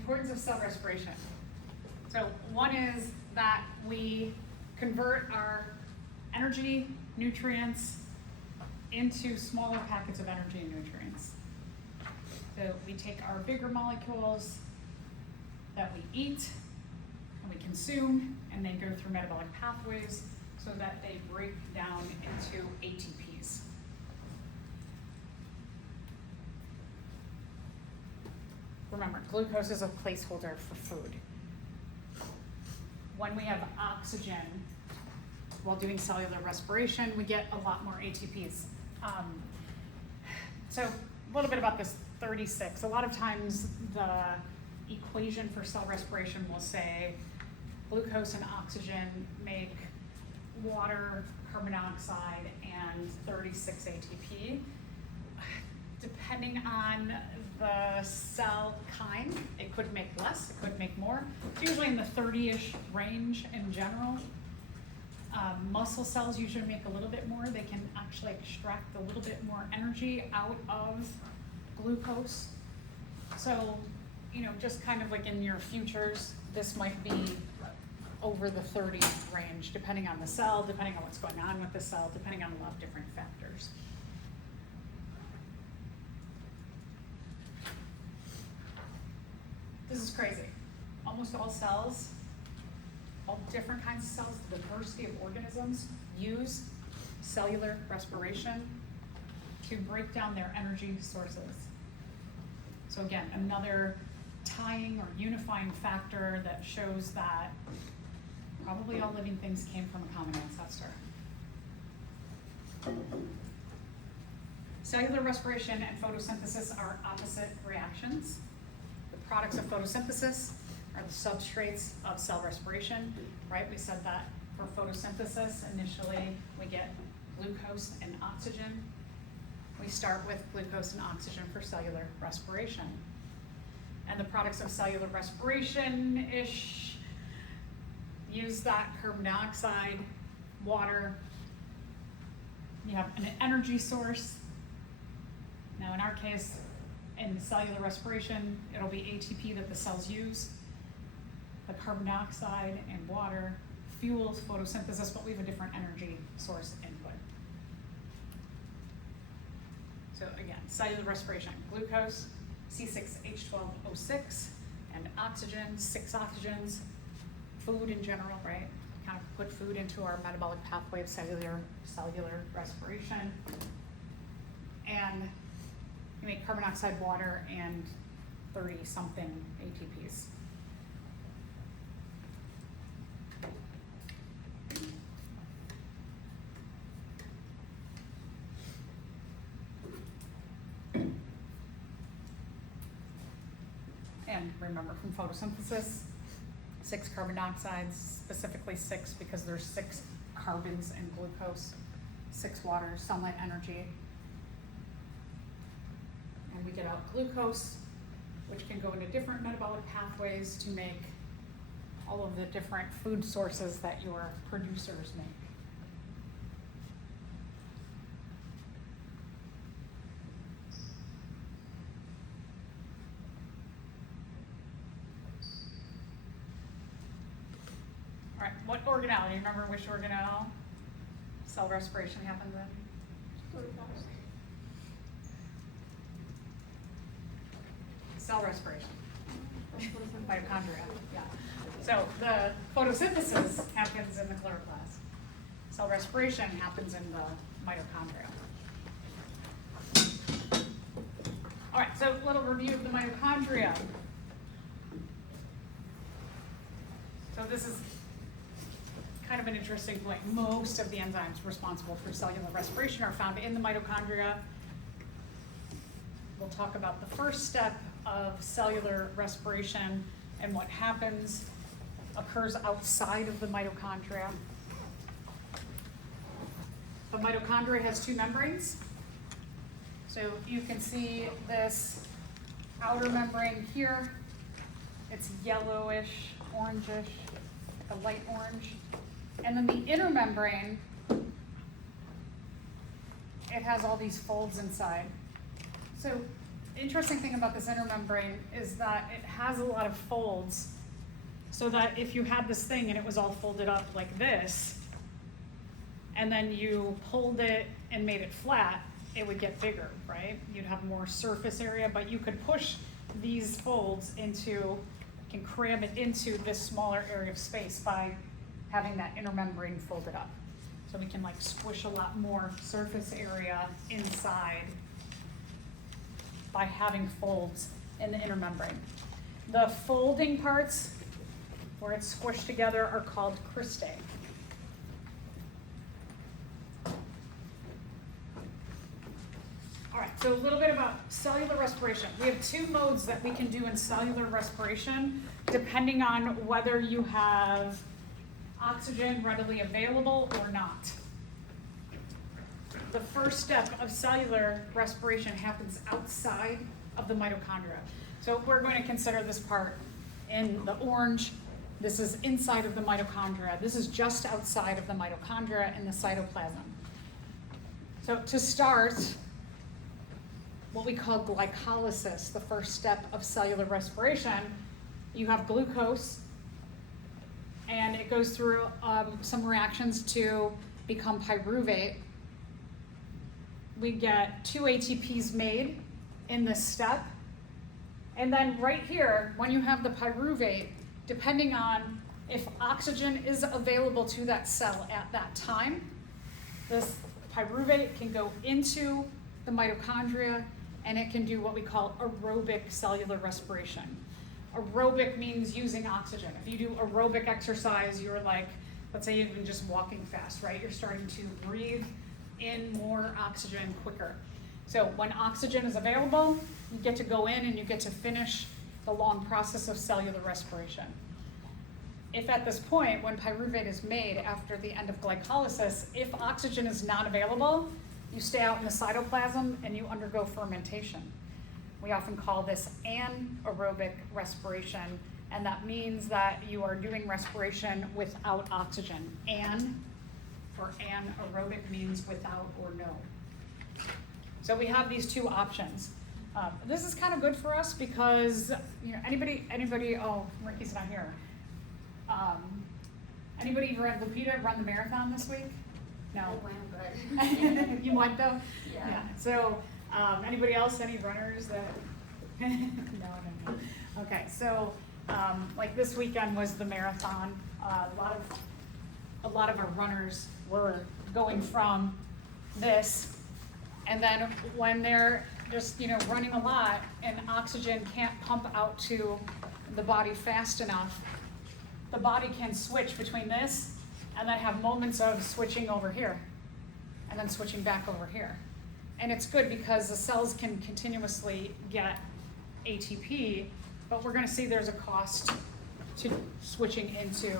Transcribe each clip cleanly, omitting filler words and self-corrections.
importance of cell respiration. So one is that we convert our energy, nutrients, into smaller packets of energy and nutrients. So we take our bigger molecules that we eat and we consume and then go through metabolic pathways so that they break down into ATPs. Remember, glucose is a placeholder for food. When we have oxygen while doing cellular respiration, we get a lot more ATPs. So a little bit about this 36. A lot of times the equation for cell respiration will say glucose and oxygen make water, carbon dioxide, and 36 ATP. Depending on the cell kind, it could make less, it could make more. It's usually in the 30-ish range in general. Muscle cells usually make a little bit more. They can actually extract a little bit more energy out of glucose. So, just kind of like in your futures, this might be over the 30 range, depending on the cell, depending on what's going on with the cell, depending on a lot of different factors. This is crazy. Almost all cells, all different kinds of cells, the diversity of organisms use cellular respiration to break down their energy sources. So again, another tying or unifying factor that shows that probably all living things came from a common ancestor. Cellular respiration and photosynthesis are opposite reactions. The products of photosynthesis are the substrates of cell respiration, right? We said that for photosynthesis, initially we get glucose and oxygen. We start with glucose and oxygen for cellular respiration. And the products of cellular respiration-ish use that carbon dioxide, water. You have an energy source. Now in our case, in cellular respiration, it'll be ATP that the cells use. The carbon dioxide and water fuels photosynthesis, but we have a different energy source input. So again, cellular respiration, glucose, C6H12O6, and oxygen, 6 oxygens, food in general, right? Kind of put food into our metabolic pathway of cellular respiration. And you make carbon dioxide, water, and 30-something ATPs. And remember, from photosynthesis, 6 carbon dioxides, specifically 6 because there's 6 carbons in glucose, 6 water, sunlight energy. And we get out glucose, which can go into different metabolic pathways to make all of the different food sources that your producers make. All right, what organelle? Do you remember which organelle cell respiration happens in? Cell respiration. Mitochondria, yeah. So the photosynthesis happens in the chloroplast. Cell respiration happens in the mitochondria. All right, so a little review of the mitochondria. So this is kind of an interesting point. Most of the enzymes responsible for cellular respiration are found in the mitochondria. We'll talk about the first step of cellular respiration and what happens, occurs outside of the mitochondria. The mitochondria has 2 membranes. So you can see this outer membrane here. It's yellowish, orangish, a light orange. And then the inner membrane, it has all these folds inside. So interesting thing about this inner membrane is that it has a lot of folds, so that if you had this thing and it was all folded up like this, and then you pulled it and made it flat, it would get bigger, right? You'd have more surface area, but you could push these folds into, can cram it into this smaller area of space by having that inner membrane folded up. So we can like squish a lot more surface area inside by having folds in the inner membrane. The folding parts where it's squished together are called cristae. All right, so a little bit about cellular respiration. We have two modes that we can do in cellular respiration, depending on whether you have oxygen readily available or not. The first step of cellular respiration happens outside of the mitochondria. So we're going to consider this part in the orange. This is inside of the mitochondria. This is just outside of the mitochondria in the cytoplasm. So to start, what we call glycolysis, the first step of cellular respiration, you have glucose, and it goes through some reactions to become pyruvate. We get 2 ATPs made in this step. And then right here, when you have the pyruvate, depending on if oxygen is available to that cell at that time, this pyruvate can go into the mitochondria and it can do what we call aerobic cellular respiration. Aerobic means using oxygen. If you do aerobic exercise, you're like, let's say you've been just walking fast, right? You're starting to breathe in more oxygen quicker. So when oxygen is available, you get to go in and you get to finish the long process of cellular respiration. If at this point, when pyruvate is made after the end of glycolysis, if oxygen is not available, you stay out in the cytoplasm and you undergo fermentation. We often call this anaerobic respiration, and that means that you are doing respiration without oxygen. An for anaerobic means without or no. So we have these two options. This is kind of good for us because anybody, oh, Ricky's not here. Anybody who read Lupita run the marathon this week? No. I went, but you went though? Yeah. So anybody else, any runners that? No. Okay, so like this weekend was the marathon. A lot of our runners were going from this, and then when they're just running a lot and oxygen can't pump out to the body fast enough, the body can switch between this and then have moments of switching over here and then switching back over here. And it's good because the cells can continuously get ATP, but we're going to see there's a cost to switching into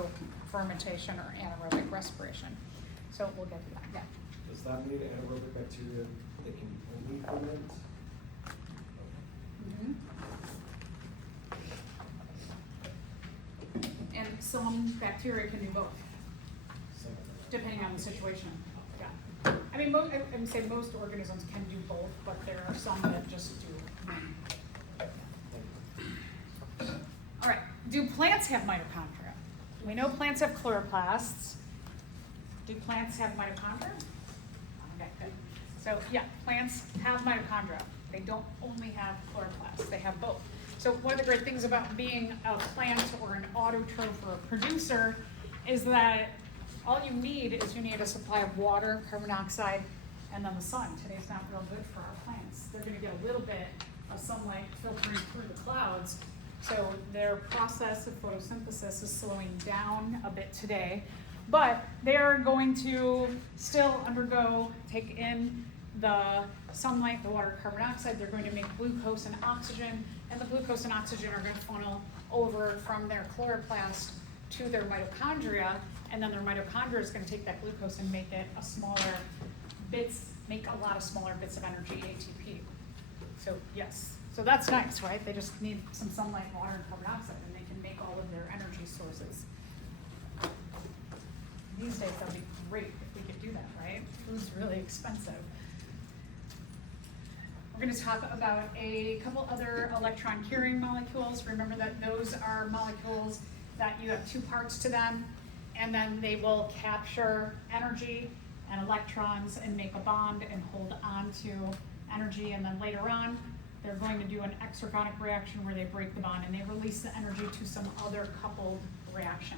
fermentation or anaerobic respiration. So we'll get to that. Yeah. Does that mean anaerobic bacteria, they can only ferment? And some bacteria can do both, depending on the situation. Yeah. I mean, I would say most organisms can do both, but there are some that just do one. All right, do plants have mitochondria? We know plants have chloroplasts. Do plants have mitochondria? Okay, good. So yeah, plants have mitochondria. They don't only have chloroplasts, they have both. So one of the great things about being a plant or an autotroph or a producer is that all you need is a supply of water, carbon dioxide, and then the sun. Today's not real good for our plants. They're gonna get a little bit of sunlight filtering through the clouds. So their process of photosynthesis is slowing down a bit today, but they're going to still take in the sunlight, the water, carbon dioxide. They're going to make glucose and oxygen, and the glucose and oxygen are going to funnel over from their chloroplast to their mitochondria, and then their mitochondria is going to take that glucose and make it make a lot of smaller bits of energy, ATP. So yes, so that's nice, right? They just need some sunlight, water, and carbon dioxide, and they can make all of their energy sources. These days, that'd be great if we could do that, right? Food's really expensive. We're going to talk about a couple other electron carrying molecules. Remember that those are molecules that you have two parts to them, and then they will capture energy and electrons and make a bond and hold on to energy, and then later on they're going to do an exergonic reaction where they break the bond and they release the energy to some other coupled reaction.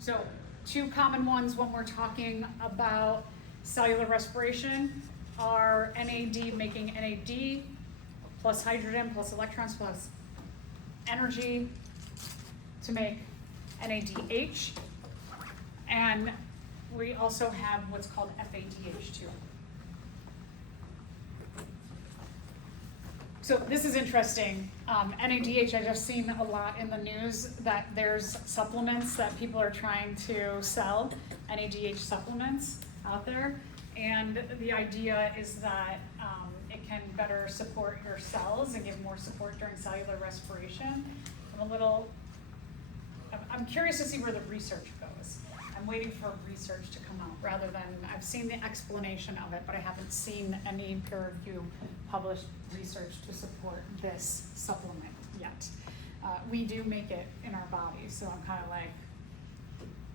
So two common ones when we're talking about cellular respiration are NAD making NAD plus hydrogen plus electrons plus energy to make NADH, and we also have what's called FADH2. So this is interesting. NADH, I just seen a lot in the news that there's supplements that people are trying to sell, NADH supplements out there. And the idea is that it can better support your cells and give more support during cellular respiration. I'm curious to see where the research goes. I'm waiting for research to come out rather than, I've seen the explanation of it, but I haven't seen any peer review published research to support this supplement yet. We do make it in our bodies, so I'm kind of like,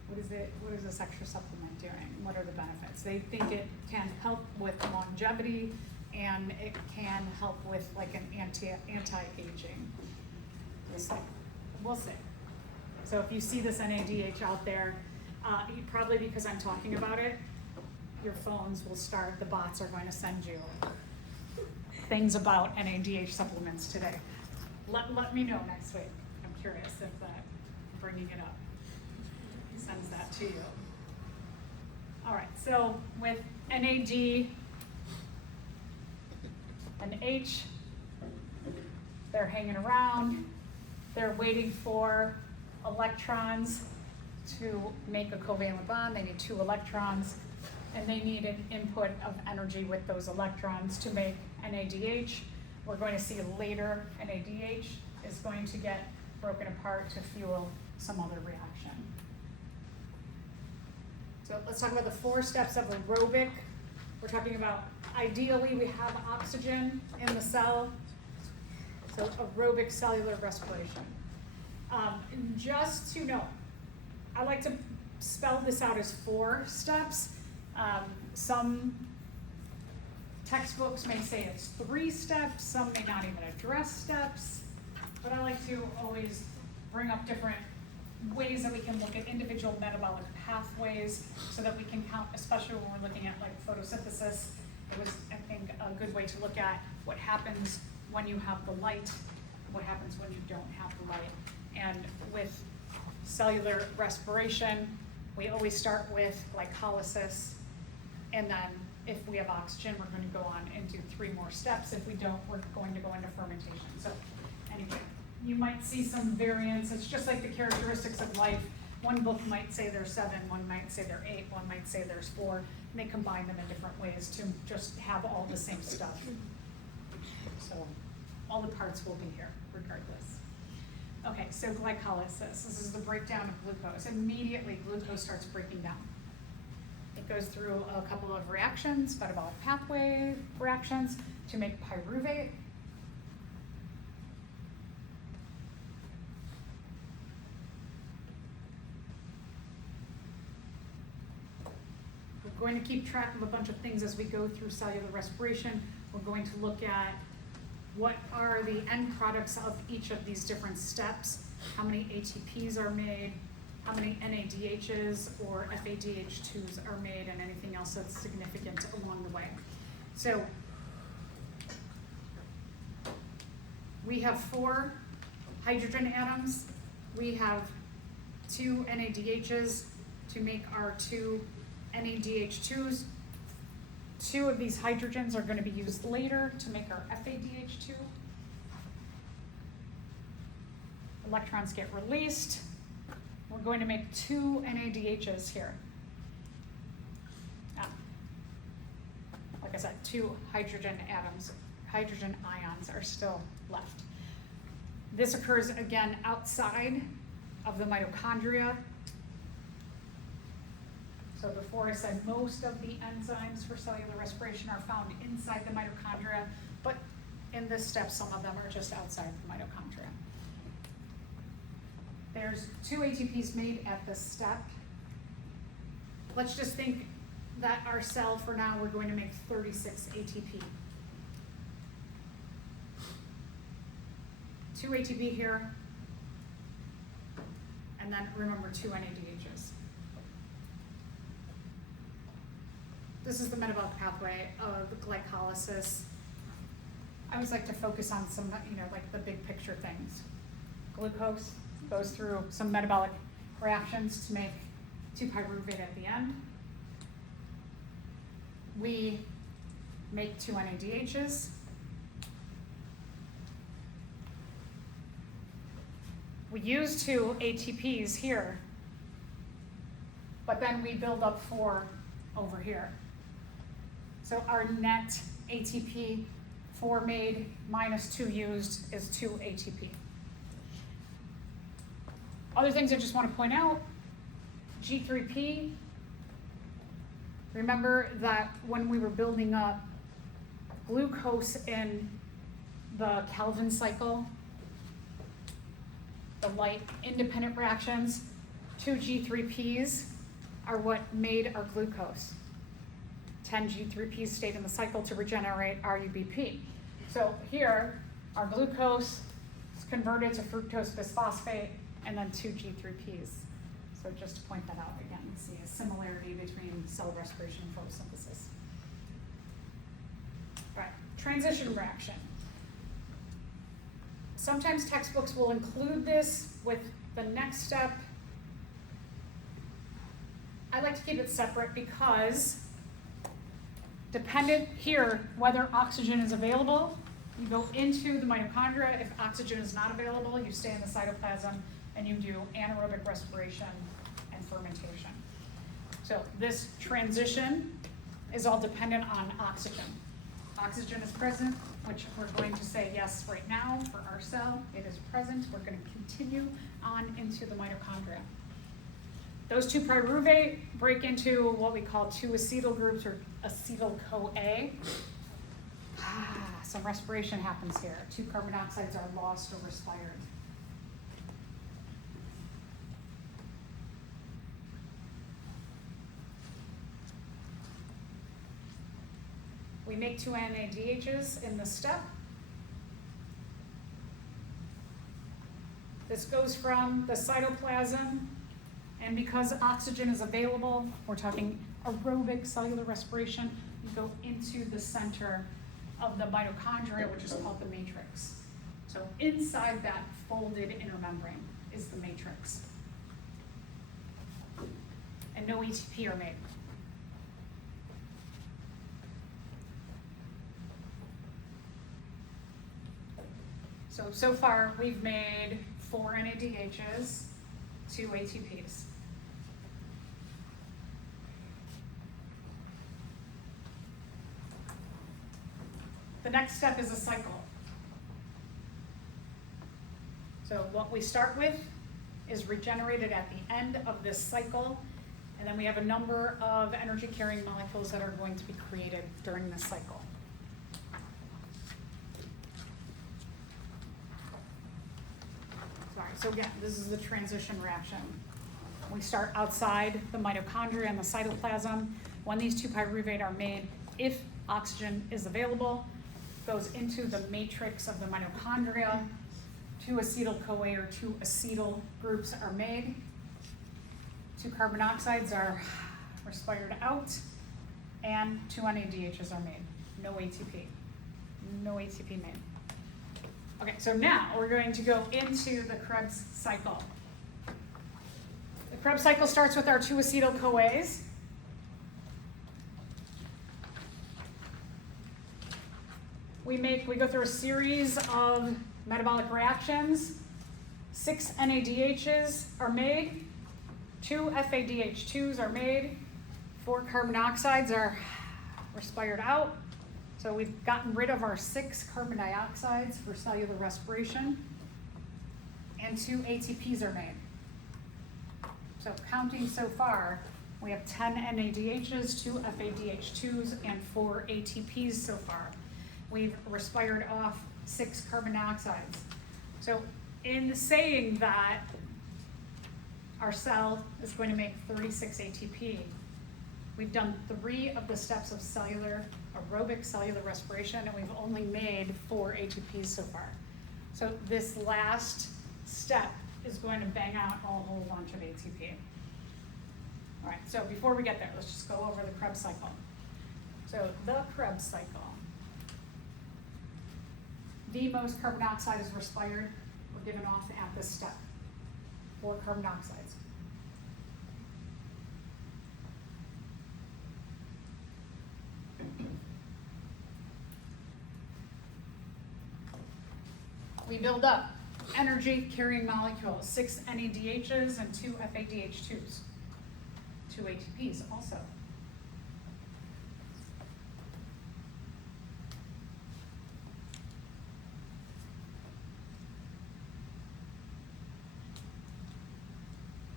what is this extra supplement doing? What are the benefits? They think it can help with longevity and it can help with like an anti-aging. We'll see. So if you see this NADH out there, probably because I'm talking about it, your phones will start, the bots are going to send you things about NADH supplements today. Let me know next week. I'm curious if that, bringing it up, sends that to you. All right, so with NAD and H, they're hanging around, they're waiting for electrons to make a covalent bond. They need two electrons, and they need an input of energy with those electrons to make NADH. We're going to see later NADH is going to get broken apart to fuel some other reaction. So let's talk about the 4 steps of aerobic. We're talking about, ideally we have oxygen in the cell, so aerobic cellular respiration. Just to know, I like to spell this out as 4 steps. Some textbooks may say it's 3 steps, some may not even address steps, but I like to always bring up different ways that we can look at individual metabolic pathways so that we can count, especially when we're looking at like photosynthesis. It was, I think, a good way to look at what happens when you have the light, what happens when you don't have the light. And with cellular respiration, we always start with glycolysis, and then if we have oxygen, we're going to go on and do 3 more steps. If we don't, we're going to go into fermentation. So anyway, you might see some variance. It's just like the characteristics of life. One book might say there's 7, one might say there's 8, one might say there's 4, and they combine them in different ways to just have all the same stuff. So all the parts will be here regardless. Okay, so glycolysis. This is the breakdown of glucose. Immediately, glucose starts breaking down. It goes through a couple of reactions, metabolic pathway reactions, to make pyruvate. We're going to keep track of a bunch of things as we go through cellular respiration. We're going to look at what are the end products of each of these different steps, how many ATPs are made, how many NADHs or FADH2s are made, and anything else that's significant along the way. So we have 4 hydrogen atoms. We have 2 NADHs to make our 2 NADH2s. 2 of these hydrogens are going to be used later to make our FADH2. Electrons get released. We're going to make 2 NADHs here. Like I said, 2 hydrogen atoms, hydrogen ions are still left. This occurs again outside of the mitochondria. So before I said most of the enzymes for cellular respiration are found inside the mitochondria, but in this step, some of them are just outside the mitochondria. There's 2 ATPs made at this step. Let's just think that our cell, for now, we're going to make 36 ATP. 2 ATP here, and then remember 2 NADHs. This is the metabolic pathway of glycolysis. I always like to focus on some, like the big picture things. Glucose goes through some metabolic reactions to make 2-pyruvate at the end. We make 2 NADHs. We use 2 ATPs here, but then we build up 4 over here. So our net ATP, 4 made minus 2 used, is 2 ATP. Other things I just want to point out, G3P, remember that when we were building up glucose in the Calvin cycle, the light independent reactions, 2 G3Ps are what made our glucose. 10 G3Ps stayed in the cycle to regenerate RUBP. So here, our glucose is converted to fructose bisphosphate and then 2 G3Ps. So just to point that out again, see a similarity between cell respiration and photosynthesis. All right, transition reaction. Sometimes textbooks will include this with the next step. I like to keep it separate because dependent here whether oxygen is available, you go into the mitochondria. If oxygen is not available, you stay in the cytoplasm and you do anaerobic respiration and fermentation. So this transition is all dependent on oxygen. Oxygen is present, which we're going to say yes right now for our cell. It is present. We're going to continue on into the mitochondria. Those 2 pyruvate break into what we call 2 acetyl groups, or acetyl-CoA. Some respiration happens here. 2 carbon dioxides are lost or respired. We make 2 NADHs in this step. This goes from the cytoplasm, and because oxygen is available, we're talking aerobic cellular respiration, you go into the center of the mitochondria, which is called the matrix. So inside that folded inner membrane is the matrix. And no ATP are made. So far we've made 4 NADHs, 2 ATPs. The next step is a cycle. So what we start with is regenerated at the end of this cycle, and then we have a number of energy-carrying molecules that are going to be created during this cycle. So again, this is the transition reaction. We start outside the mitochondria and the cytoplasm. When these 2 pyruvate are made, if oxygen is available, goes into the matrix of the mitochondria. 2 acetyl-CoA or 2 acetyl groups are made. 2 carbon oxides are respired out, and 2 NADHs are made. No ATP. No ATP made. Okay, so now we're going to go into the Krebs cycle. The Krebs cycle starts with our 2 acetyl-CoAs. We go through a series of metabolic reactions. 6 NADHs are made. 2 FADH2s are made. 4 carbon oxides are respired out. So we've gotten rid of our 6 carbon dioxides for cellular respiration, and 2 ATPs are made. So counting so far, we have 10 NADHs, 2 FADH2s, and 4 ATPs so far. we've respired off 6 carbon dioxides. So in saying that our cell is going to make 36 ATP, we've done 3 of the steps of cellular, aerobic cellular respiration, and we've only made 4 ATPs so far. So this last step is going to bang out a whole bunch of ATP. All right, so before we get there, let's just go over the Krebs cycle. So the Krebs cycle. The most carbon dioxide is respired or given off at this step. 4 carbon dioxides. We build up energy carrying molecules, 6 NADHs and 2 FADH2s, 2 ATPs also.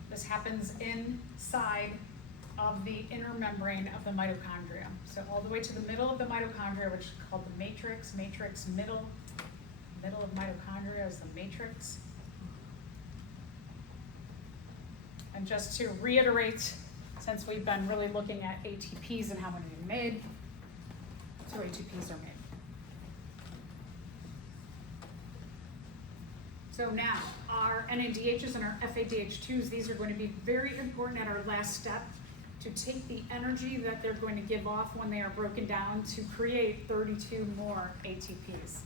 This happens inside of the inner membrane of the mitochondria. So all the way to the middle of the mitochondria, which is called the matrix, middle of mitochondria is the matrix. And just to reiterate, since we've been really looking at ATPs and how many are made, 2 ATPs are made. So now, our NADHs and our FADH2s, these are going to be very important at our last step to take the energy that they're going to give off when they are broken down to create 32 more ATPs.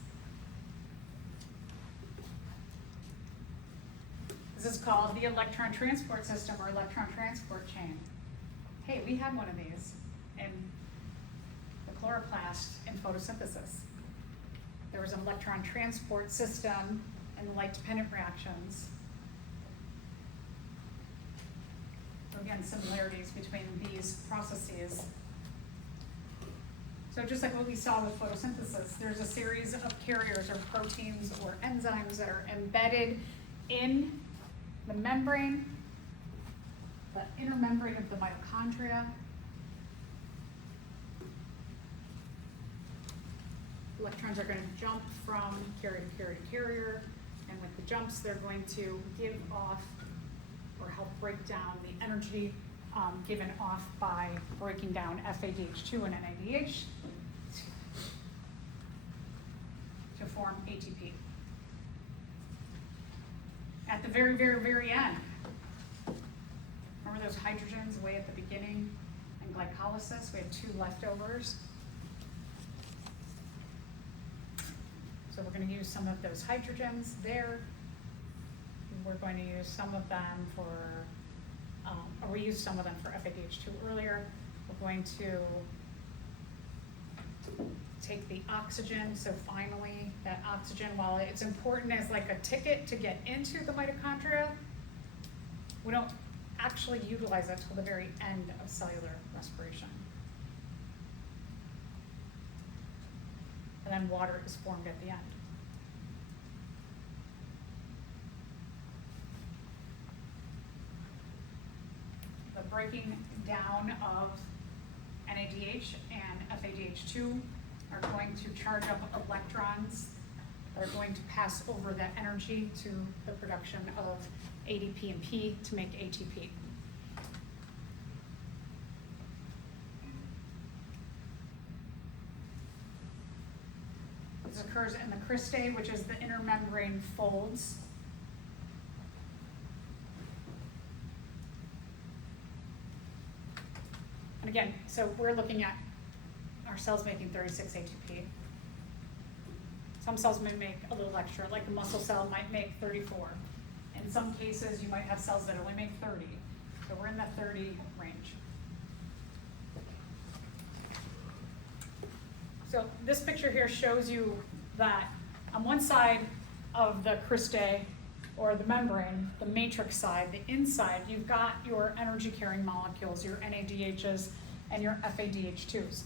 This is called the electron transport system or electron transport chain. Hey, we have one of these in the chloroplast in photosynthesis. There was an electron transport system in the light-dependent reactions. So again, similarities between these processes. So just like what we saw with photosynthesis, there's a series of carriers or proteins or enzymes that are embedded in the membrane, the inner membrane of the mitochondria. Electrons are going to jump from carrier to carrier to carrier, and with the jumps, they're going to give off or help break down the energy given off by breaking down FADH2 and NADH to form ATP. At the very, very, very end, remember those hydrogens way at the beginning in glycolysis? We had 2 leftovers. So we're going to use some of those hydrogens there. We're going to use some of them for, or we used some of them for FADH2 earlier. We're going to take the oxygen, so finally that oxygen, while it's important as like a ticket to get into the mitochondria, we don't actually utilize it till the very end of cellular respiration. And then water is formed at the end. The breaking down of NADH and FADH2 are going to charge up electrons that are going to pass over that energy to the production of ADP and P to make ATP. This occurs in the cristae, which is the inner membrane folds. And again, so we're looking at our cells making 36 ATP. Some cells may make a little extra, like the muscle cell might make 34. In some cases, you might have cells that only make 30. So we're in the 30 range. So this picture here shows you that on one side of the cristae, or the membrane, the matrix side, the inside, you've got your energy carrying molecules, your NADHs and your FADH2s.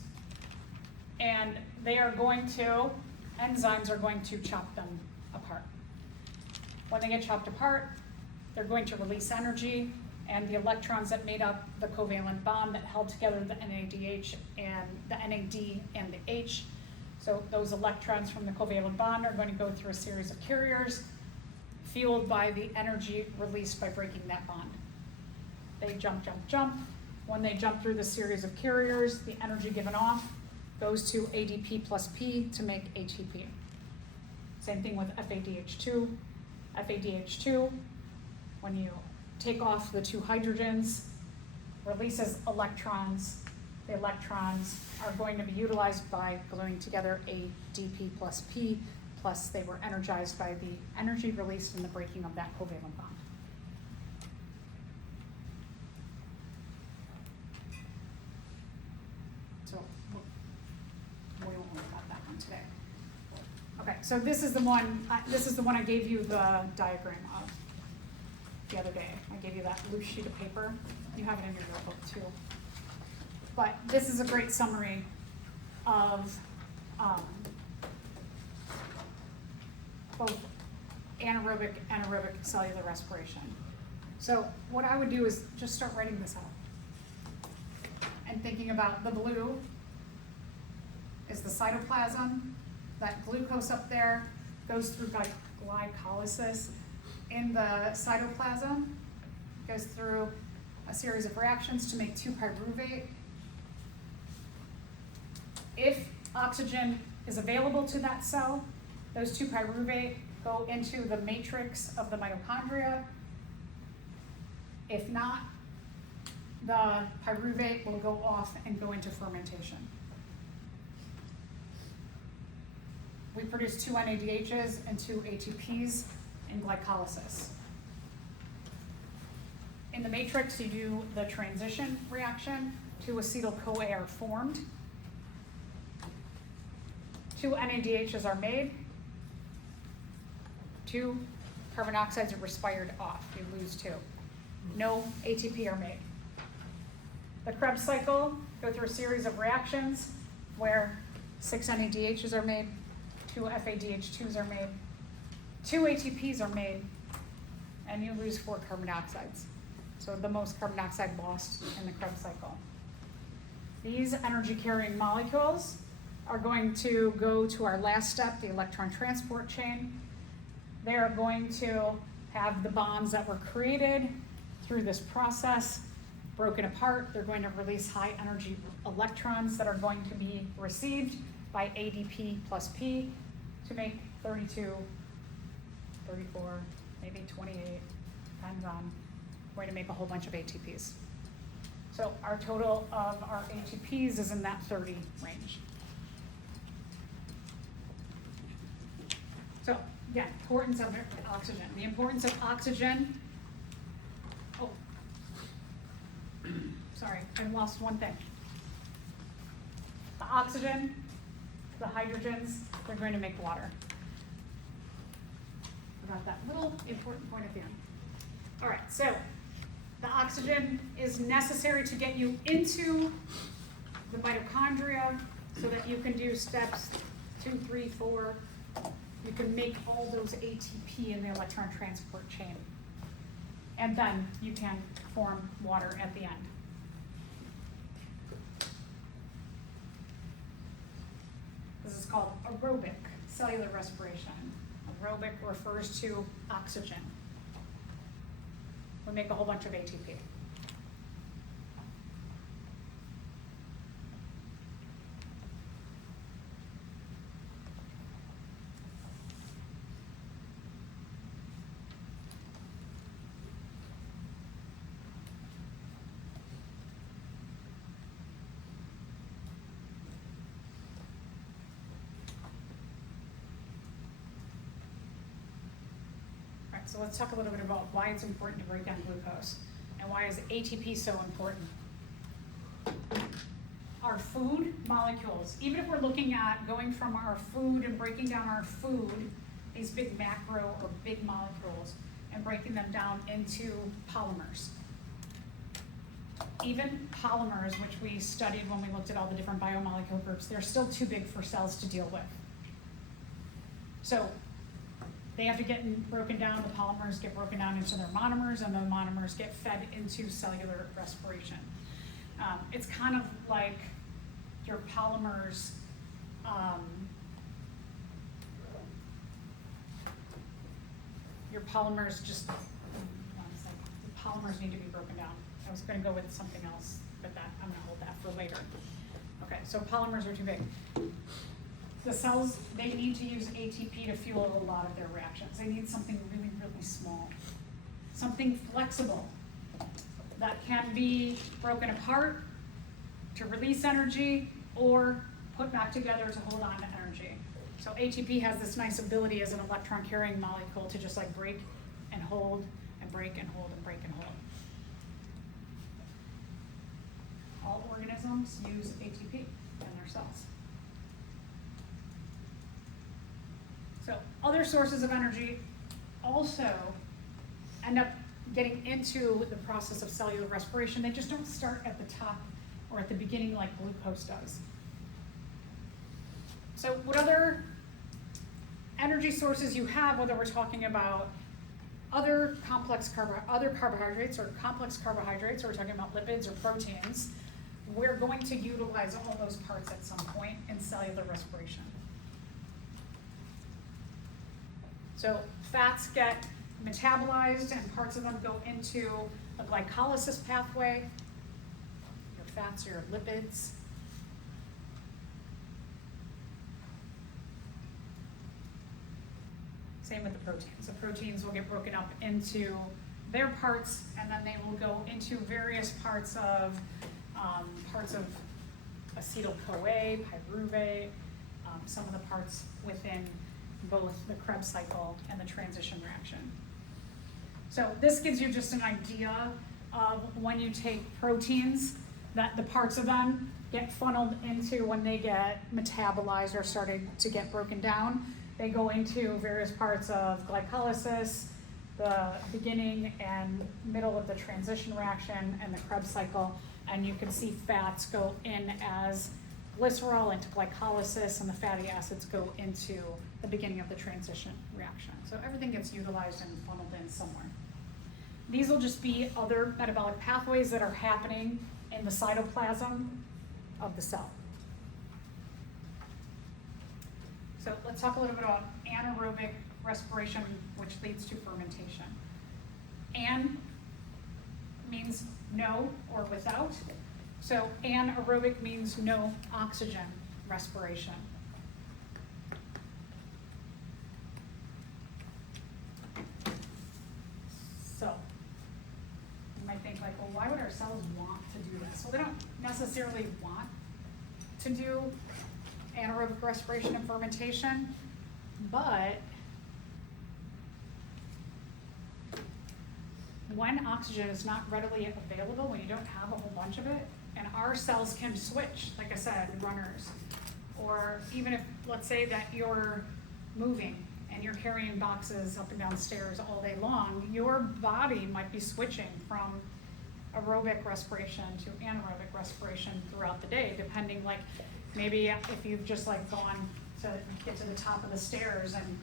And they are going to, enzymes are going to chop them apart. When they get chopped apart, they're going to release energy, and the electrons that made up the covalent bond that held together the NADH and the NAD and the H. So those electrons from the covalent bond are going to go through a series of carriers, fueled by the energy released by breaking that bond. They jump, jump, jump. When they jump through the series of carriers, the energy given off goes to ADP plus P to make ATP. Same thing with FADH2. FADH2, when you take off the two hydrogens, releases electrons. The electrons are going to be utilized by gluing together ADP plus P, plus they were energized by the energy released in the breaking of that covalent bond. So we won't worry about that one today. Okay, so this is the one I gave you the diagram of the other day. I gave you that loose sheet of paper. You have it in your notebook too. But this is a great summary of both anaerobic and aerobic cellular respiration. So what I would do is just start writing this out and thinking about the blue is the cytoplasm. That glucose up there goes through glycolysis in the cytoplasm, goes through a series of reactions to make 2-pyruvate. If oxygen is available to that cell, those 2-pyruvate go into the matrix of the mitochondria. If not, the pyruvate will go off and go into fermentation. We produce 2 NADHs and 2 ATPs in glycolysis. In the matrix, you do the transition reaction. 2 acetyl-CoA are formed. 2 NADHs are made. 2 carbon oxides are respired off. You lose 2. No ATP are made. The Krebs cycle go through a series of reactions where 6 NADHs are made, 2 FADH2s are made, 2 ATPs are made, and you lose 4 carbon oxides. So the most carbon dioxide lost in the Krebs cycle. These energy carrying molecules are going to go to our last step, the electron transport chain. They are going to have the bonds that were created through this process broken apart. They're going to release high energy electrons that are going to be received by ADP plus P to make 32, 34, maybe 28, depends on, going to make a whole bunch of ATPs. So our total of our ATPs is in that 30 range. So again, importance of oxygen. The importance of oxygen, oh, sorry, I lost one thing. The oxygen, the hydrogens, they're going to make water. Forgot that little important point at the end. All right, so the oxygen is necessary to get you into the mitochondria so that you can do steps 2, 3, 4. You can make all those ATP in the electron transport chain. And then you can form water at the end. This is called aerobic cellular respiration. Aerobic refers to oxygen. We make a whole bunch of ATP. So let's talk a little bit about why it's important to break down glucose and why is ATP so important. Our food molecules, even if we're looking at going from our food and breaking down our food, these big macro or big molecules, and breaking them down into polymers. Even polymers, which we studied when we looked at all the different biomolecule groups, they're still too big for cells to deal with. So they have to get broken down, the polymers get broken down into their monomers, and the monomers get fed into cellular respiration. It's kind of like your polymers your polymers just, the polymers need to be broken down. I was gonna go with something else, but that, I'm gonna hold that for later. Okay, so polymers are too big. The cells, they need to use ATP to fuel a lot of their reactions. They need something really, really small. Something flexible that can be broken apart to release energy or put back together to hold on to energy. So ATP has this nice ability as an electron carrying molecule to just like break and hold and break and hold and break and hold. All organisms use ATP in their cells. So other sources of energy also end up getting into the process of cellular respiration. They just don't start at the top or at the beginning like glucose does. So what other energy sources you have, whether we're talking about other carbohydrates or complex carbohydrates, or we're talking about lipids or proteins, we're going to utilize all those parts at some point in cellular respiration. So fats get metabolized and parts of them go into the glycolysis pathway. Your fats are your lipids. Same with the proteins. The proteins will get broken up into their parts, and then they will go into various parts of acetyl-CoA, pyruvate, some of the parts within both the Krebs cycle and the transition reaction. So this gives you just an idea of when you take proteins, that the parts of them get funneled into, when they get metabolized or started to get broken down, they go into various parts of glycolysis, the beginning and middle of the transition reaction and the Krebs cycle, and you can see fats go in as glycerol into glycolysis, and the fatty acids go into the beginning of the transition reaction. So everything gets utilized and funneled in somewhere. These will just be other metabolic pathways that are happening in the cytoplasm of the cell. So let's talk a little bit about anaerobic respiration, which leads to fermentation. An means no or without. So anaerobic means no oxygen respiration. So you might think like, well, why would our cells want to do this? Well, they don't necessarily want to do anaerobic respiration and fermentation, but when oxygen is not readily available, when you don't have a whole bunch of it, and our cells can switch, like I said, runners, or even if, let's say that you're moving and you're carrying boxes up and down stairs all day long, your body might be switching from aerobic respiration to anaerobic respiration throughout the day, depending, like maybe if you've just like gone to get to the top of the stairs and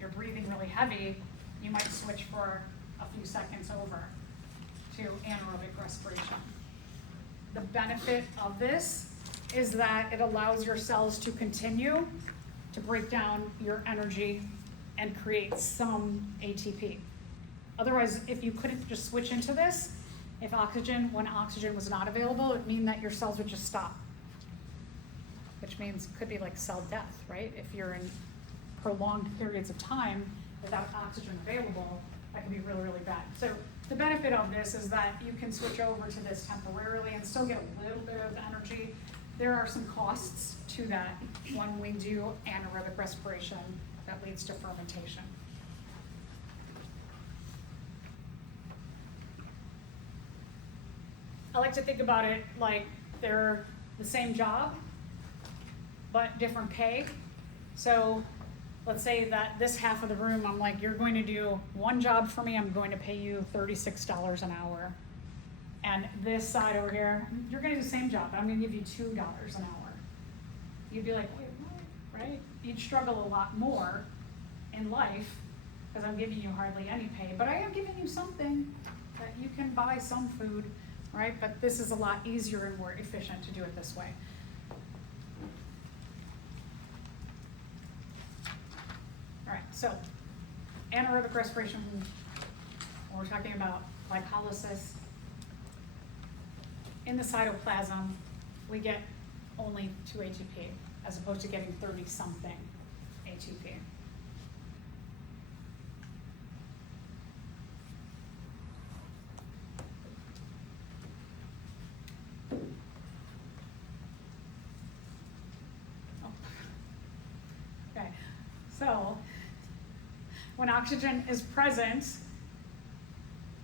you're breathing really heavy, you might switch for a few seconds over to anaerobic respiration. The benefit of this is that it allows your cells to continue to break down your energy and create some ATP. Otherwise, if you couldn't just switch into this, when oxygen was not available, it would mean that your cells would just stop. Which means it could be like cell death, right? If you're in prolonged periods of time without oxygen available, that can be really, really bad. So the benefit of this is that you can switch over to this temporarily and still get a little bit of energy. There are some costs to that when we do anaerobic respiration that leads to fermentation. I like to think about it like they're the same job, but different pay. So let's say that this half of the room, I'm like, you're going to do one job for me, I'm going to pay you $36 an hour. And this side over here, you're gonna do the same job, but I'm gonna give you $2 an hour. You'd be like, wait, what, right? You'd struggle a lot more in life because I'm giving you hardly any pay, but I am giving you something that you can buy some food, right? But this is a lot easier and more efficient to do it this way. All right, so anaerobic respiration, when we're talking about glycolysis, in the cytoplasm, we get only 2 ATP, as opposed to getting 30-something ATP. Okay, so when oxygen is present,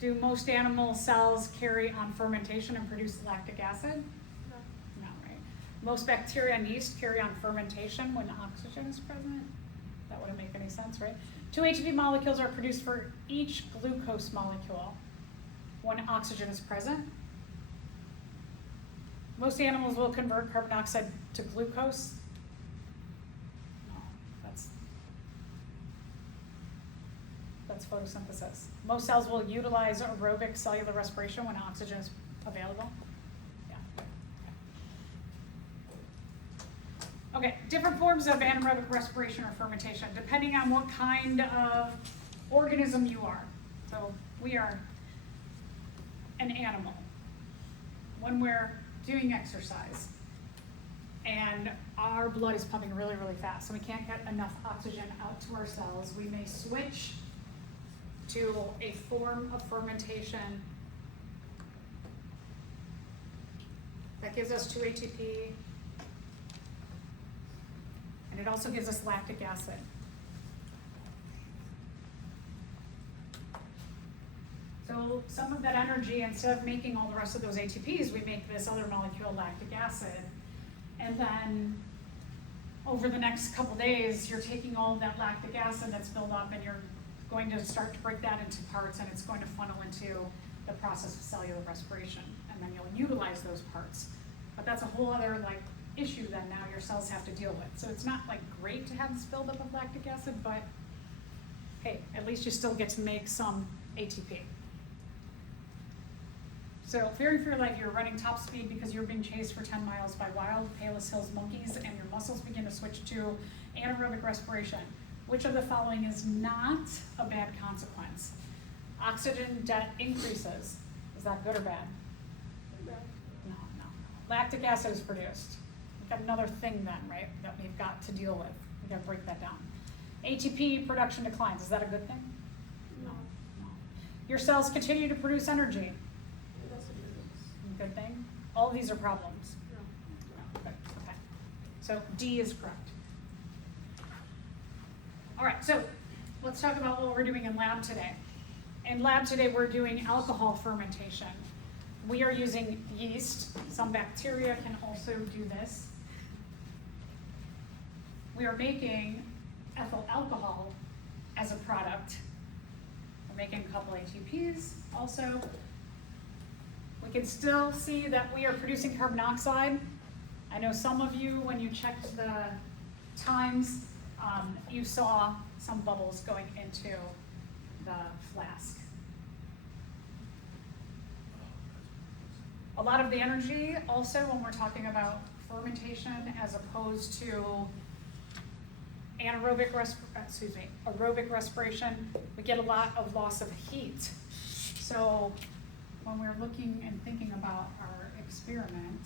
do most animal cells carry on fermentation and produce lactic acid? No, right? Most bacteria and yeast carry on fermentation when oxygen is present? That wouldn't make any sense, right? 2 ATP molecules are produced for each glucose molecule when oxygen is present. Most animals will convert carbon dioxide to glucose. No, that's photosynthesis. Most cells will utilize aerobic cellular respiration when oxygen is available. Yeah. Okay, different forms of anaerobic respiration or fermentation, depending on what kind of organism you are. So we are an animal. When we're doing exercise and our blood is pumping really, really fast, so we can't get enough oxygen out to our cells, we may switch to a form of fermentation that gives us 2 ATP, and it also gives us lactic acid. So some of that energy, instead of making all the rest of those ATPs, we make this other molecule, lactic acid. And then over the next couple days, you're taking all of that lactic acid that's built up and you're going to start to break that into parts, and it's going to funnel into the process of cellular respiration. And then you'll utilize those parts. But that's a whole other issue that now your cells have to deal with. So it's not great to have this buildup of lactic acid, but hey, at least you still get to make some ATP. So fearing for your life, you're running top speed because you're being chased for 10 miles by wild Palos Hills monkeys, and your muscles begin to switch to anaerobic respiration. Which of the following is not a bad consequence? Oxygen debt increases. Is that good or bad? No. Lactic acid is produced. We've got another thing then, right, that we've got to deal with. We've got to break that down. ATP production declines. Is that a good thing? No. Your cells continue to produce energy. Good thing? All of these are problems. No. Okay. So D is correct. All right, so let's talk about what we're doing in lab today. In lab today, we're doing alcohol fermentation. We are using yeast. Some bacteria can also do this. We are making ethyl alcohol as a product. We're making a couple ATPs also. We can still see that we are producing carbon dioxide. I know some of you, when you checked the times, you saw some bubbles going into the flask. A lot of the energy also, when we're talking about fermentation as opposed to aerobic respiration, we get a lot of loss of heat. So when we're looking and thinking about our experiment,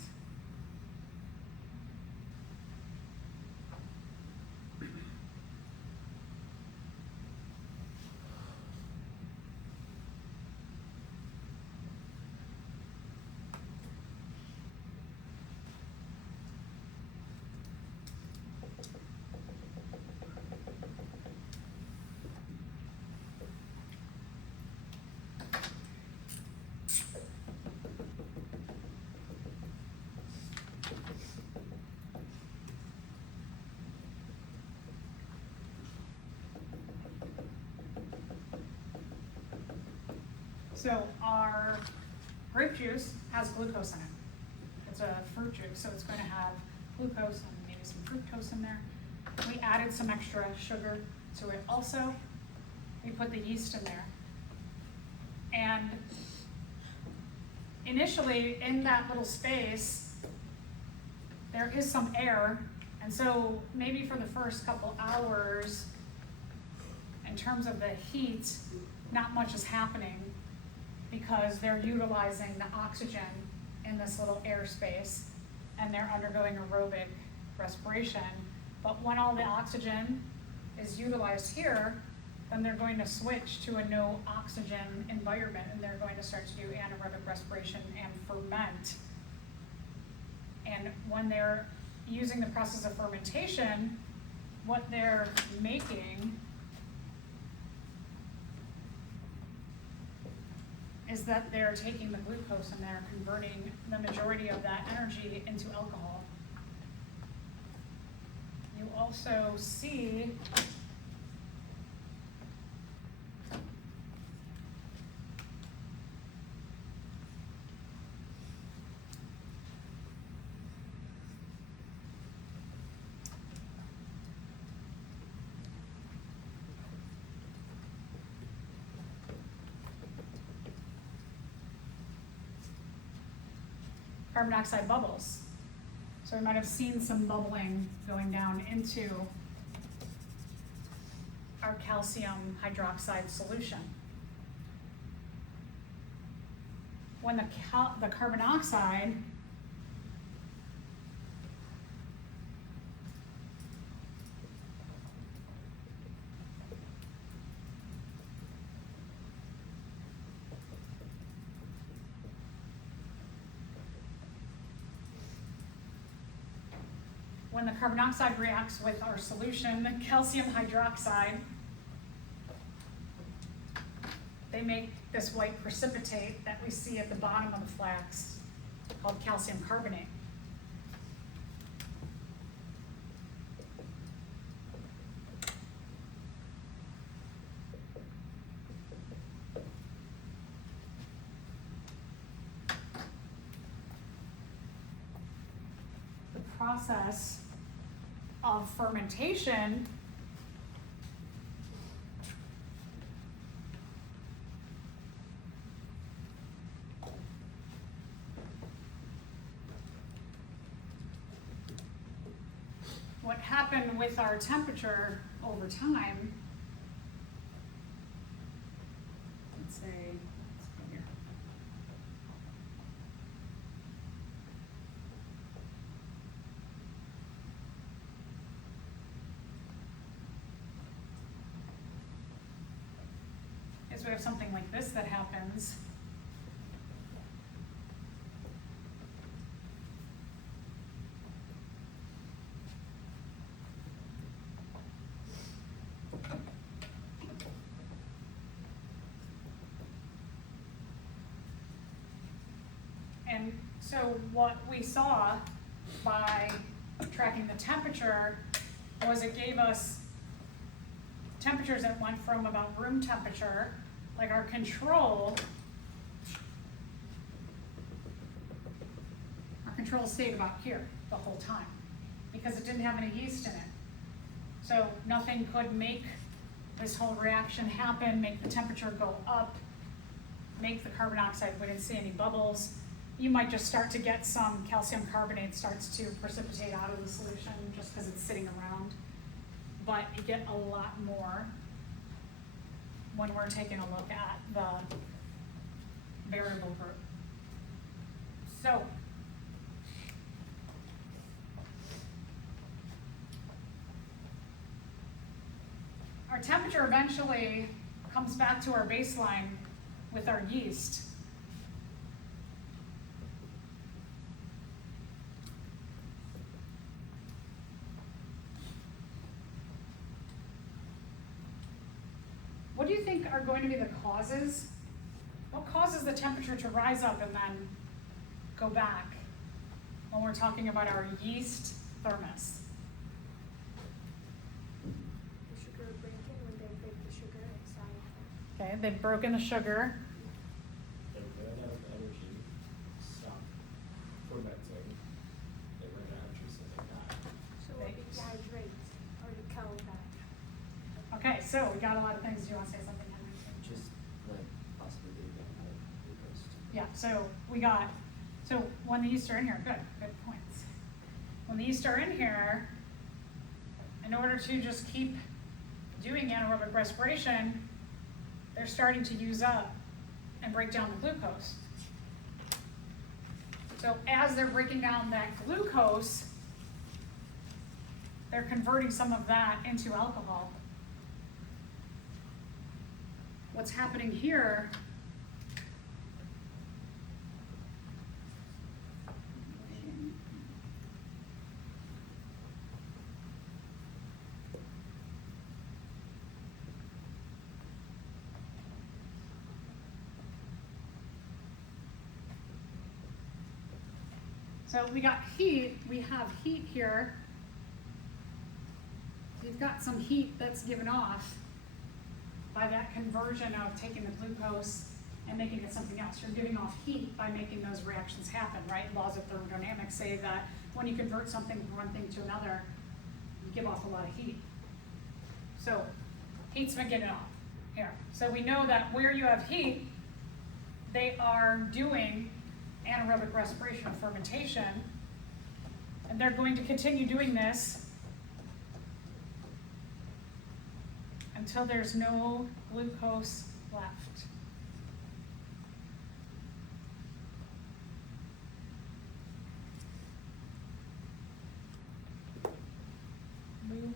so our grape juice has glucose in it. It's a fruit juice, so it's going to have glucose and maybe some fructose in there. We added some extra sugar to it also. We put the yeast in there. And initially, in that little space, there is some air, and so maybe for the first couple hours, and terms of the heat, not much is happening because they're utilizing the oxygen in this little airspace and they're undergoing aerobic respiration. But when all the oxygen is utilized here, then they're going to switch to a no oxygen environment and they're going to start to do anaerobic respiration and ferment. And when they're using the process of fermentation, what they're making is that they're taking the glucose and they're converting the majority of that energy into alcohol. You also see carbon dioxide bubbles. So we might have seen some bubbling going down into our calcium hydroxide solution. When the carbon dioxide reacts with our solution, the calcium hydroxide, they make this white precipitate that we see at the bottom of the flask called calcium carbonate. The process of fermentation what happened with our temperature over time, let's say, let's go here. Is we have something like this that happens. And so what we saw by tracking the temperature was it gave us temperatures that went from about room temperature, like our control stayed about here the whole time because it didn't have any yeast in it. So nothing could make this whole reaction happen, make the temperature go up, make the carbon dioxide, we didn't see any bubbles. You might just start to get some calcium carbonate starts to precipitate out of the solution just because it's sitting around. But you get a lot more when we're taking a look at the variable group. So, our temperature eventually comes back to our baseline with our yeast. What do you think are going to be the causes? What causes the temperature to rise up and then go back when we're talking about our yeast thermos? The sugar breaking when they break the sugar inside. Okay, they've broken the sugar. They ran out of energy, stopped fermenting, they ran out of juice and they died. So it dehydrates or the cow back. Okay, so we got a lot of things. Do you want to say something, Henry? Just like possibly they don't have glucose. Yeah, so when the yeast are in here, good points. When the yeast are in here, in order to just keep doing anaerobic respiration, they're starting to use up and break down the glucose. So as they're breaking down that glucose, they're converting some of that into alcohol. What's happening here so we got heat, we have heat here. You've got some heat that's given off by that conversion of taking the glucose and making it something else. You're giving off heat by making those reactions happen, right? Laws of thermodynamics say that when you convert something from one thing to another, you give off a lot of heat. So heat's been getting off here. So we know that where you have heat, they are doing anaerobic respiration or fermentation, and they're going to continue doing this until there's no glucose left. Loop.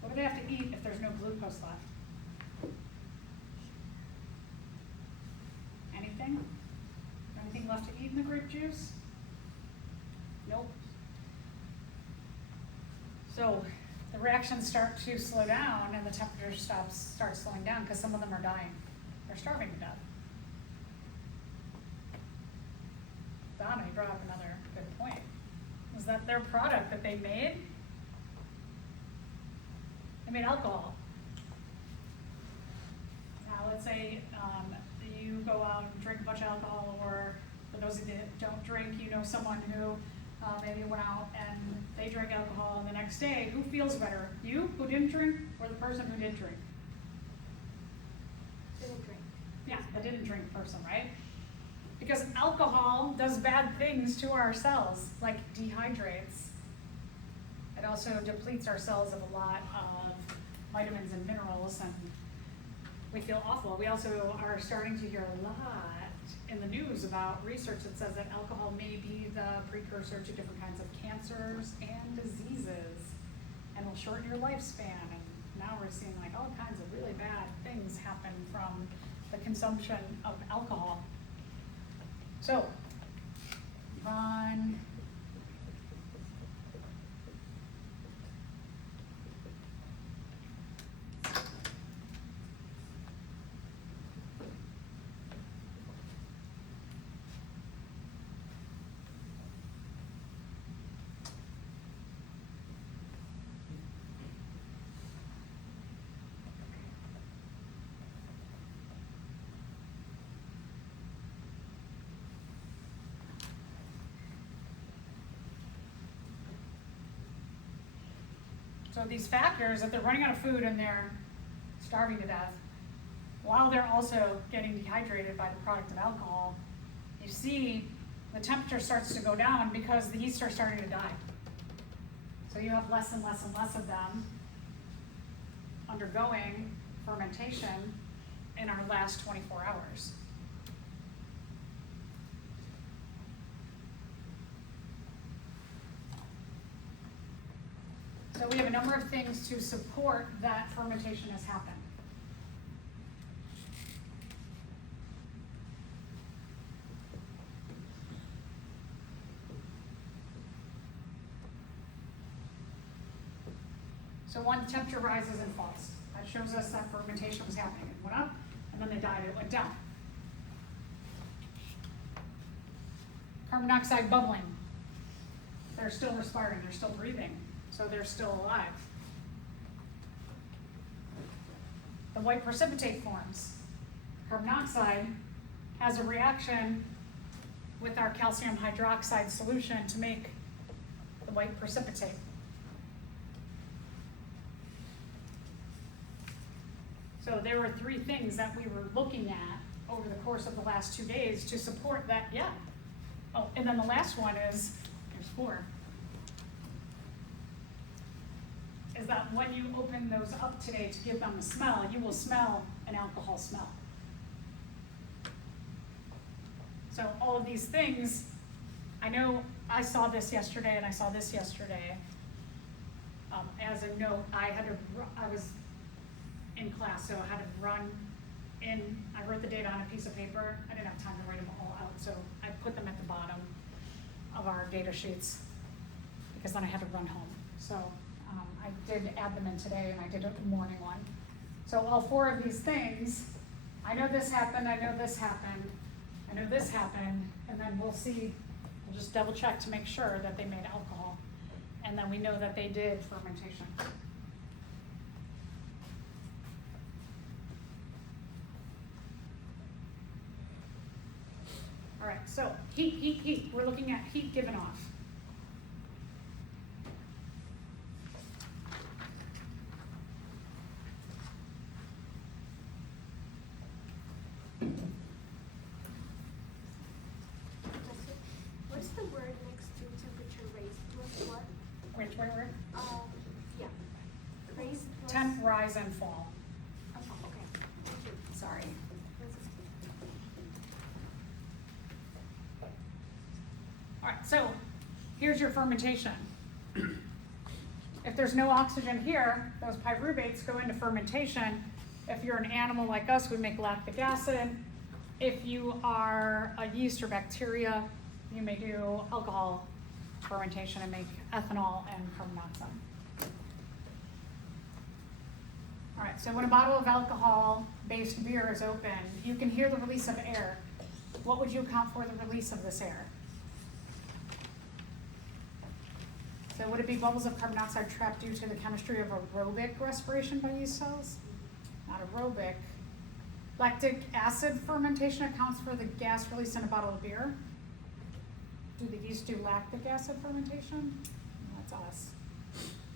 What do they have to eat if there's no glucose left? Anything? Anything left to eat in the grape juice? Nope. So the reactions start to slow down and the temperature starts slowing down because some of them are dying. They're starving to death. Donna, you brought up another good point. Is that their product that they made alcohol. Now let's say you go out and drink a bunch of alcohol, or for those of you that don't drink, you know someone who maybe went out and they drank alcohol, and the next day, who feels better? You, who didn't drink, or the person who did drink? Didn't drink. Yeah, the didn't drink person, right? Because alcohol does bad things to our cells, like dehydrates. It also depletes our cells of a lot of vitamins and minerals, and we feel awful. We also are starting to hear a lot in the news about research that says that alcohol may be the precursor to different kinds of cancers and diseases, and will shorten your lifespan. And now we're seeing like all kinds of really bad things happen from the consumption of alcohol. So, on so these factors, that they're running out of food and they're starving to death, while they're also getting dehydrated by the product of alcohol, you see the temperature starts to go down because the yeast are starting to die. So you have less and less and less of them undergoing fermentation in our last 24 hours. So we have a number of things to support that fermentation has happened. So one, the temperature rises and falls. That shows us that fermentation was happening. It went up, and then they died, it went down. Carbon dioxide bubbling. They're still respiring, they're still breathing. So they're still alive. The white precipitate forms. Carbon dioxide has a reaction with our calcium hydroxide solution to make the white precipitate. So there were 3 things that we were looking at over the course of the last 2 days to support that, yeah. Oh, and then the last one is, there's 4. is that when you open those up today to give them a smell, you will smell an alcohol smell. So all of these things, I know I saw this yesterday and I saw this yesterday. As a note, I was in class, so I had to run in, I wrote the data on a piece of paper. I didn't have time to write them all out, so I put them at the bottom of our data sheets because then I had to run home. So I did add them in today and I did a morning one. So all 4 of these things, I know this happened, I know this happened, I know this happened, and then we'll see, we'll just double check to make sure that they made alcohol. And then we know that they did fermentation. All right, so heat. We're looking at heat given off. What's the word next to temperature raised? What's what? Where? Yeah. Raised plus. Temp, rise, and fall. Oh, okay. Thank you. Sorry. All right, so here's your fermentation. If there's no oxygen here, those pyruvates go into fermentation. If you're an animal like us, we make lactic acid. If you are a yeast or bacteria, you may do alcohol fermentation and make ethanol and carbon monoxide. All right, so when a bottle of alcohol-based beer is opened, you can hear the release of air. What would you account for the release of this air? So would it be bubbles of carbon dioxide trapped due to the chemistry of aerobic respiration by yeast cells? Not aerobic. Lactic acid fermentation accounts for the gas released in a bottle of beer. Do the yeast do lactic acid fermentation? That's us.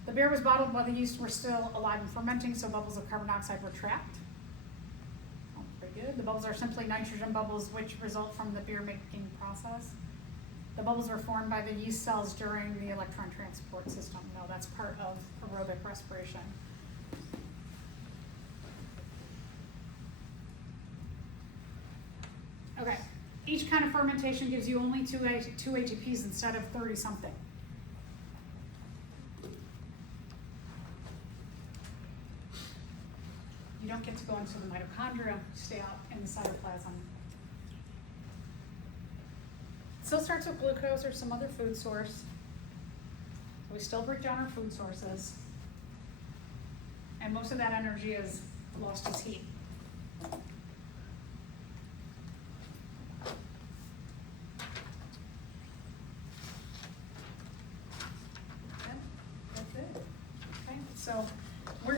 The beer was bottled while the yeast were still alive and fermenting, so bubbles of carbon dioxide were trapped. Oh, pretty good. The bubbles are simply nitrogen bubbles which result from the beer making process. The bubbles were formed by the yeast cells during the electron transport system. No, that's part of aerobic respiration. Okay, each kind of fermentation gives you only two ATPs instead of 30 something. You don't get to go into the mitochondria, you stay out in the cytoplasm. It still starts with glucose or some other food source. We still break down our food sources. And most of that energy is lost as heat. Okay, that's it. Okay, so